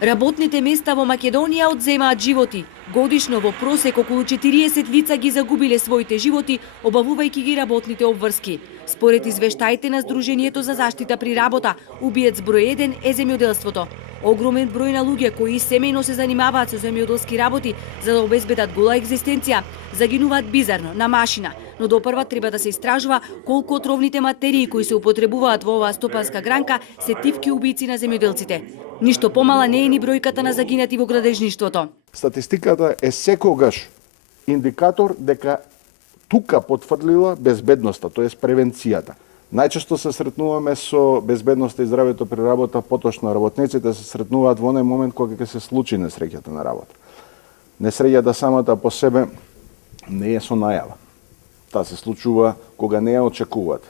Работните места во Македонија одземаат животи. Годишно во просек околу 40 лица ги загубиле своите животи, обавувајќи ги работните обврски. Според извештаите на Сдруженијето за заштита при работа, убиец број 1 е земјоделството. Огромен број на луѓе кои семејно се занимаваат со земјоделски работи за да обезбедат гола екзистенција, загинуваат бизарно на машина, но допрва треба да се истражува колку отровните материи кои се употребуваат во оваа стопанска гранка се тивки убици на земјоделците. Ништо помала не е ни бројката на загинати во градежништвото. Статистиката е секогаш индикатор дека тука потврдила безбедноста, тоест превенцијата. Најчесто се сретнуваме со безбедноста и здравјето при работа, поточно работниците се сретнуваат во оној момент кога ќе се случи несреќата на работа. Несреќата самата по себе не е со најава. Таа се случува кога не ја очекуваат,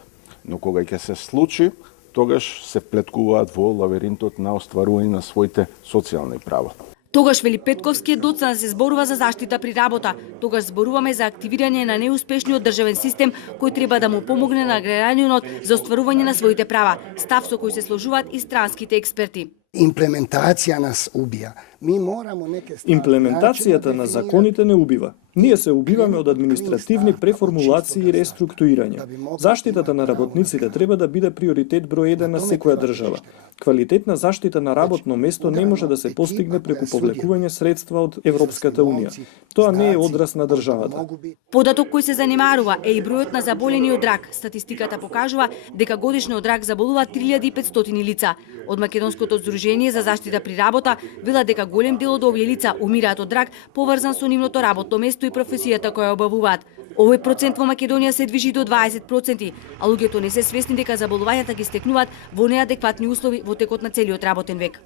но кога ќе се случи, тогаш се плеткуваат во лавиринтот на остварување на своите социјални права. Тогаш вели Петковски е доцна да се зборува за заштита при работа. Тогаш зборуваме за активирање на неуспешниот државен систем кој треба да му помогне на граѓанинот за остварување на своите права, став со кој се сложуваат и странските експерти. Имплементација нас убија. Имплементацијата на законите не убива. Ние се убиваме од административни преформулации и реструктурирање. Заштитата на работниците треба да биде приоритет број 1 на секоја држава. Квалитетна заштита на работно место не може да се постигне преку повлекување средства од Европската унија. Тоа не е одраз на државата. Податок кој се занемарува е и бројот на заболени од рак. Статистиката покажува дека годишно од рак заболуваат 3500 лица. Од Македонското Сдружение за заштита при работа велат дека голем дел од овие лица умираат од рак поврзан со нивното работно место и професијата која обавуваат. Овој процент во Македонија се движи до 20%, а луѓето не се свесни дека заболувањата ги стекнуваат во неадекватни услови во текот на целиот работен век.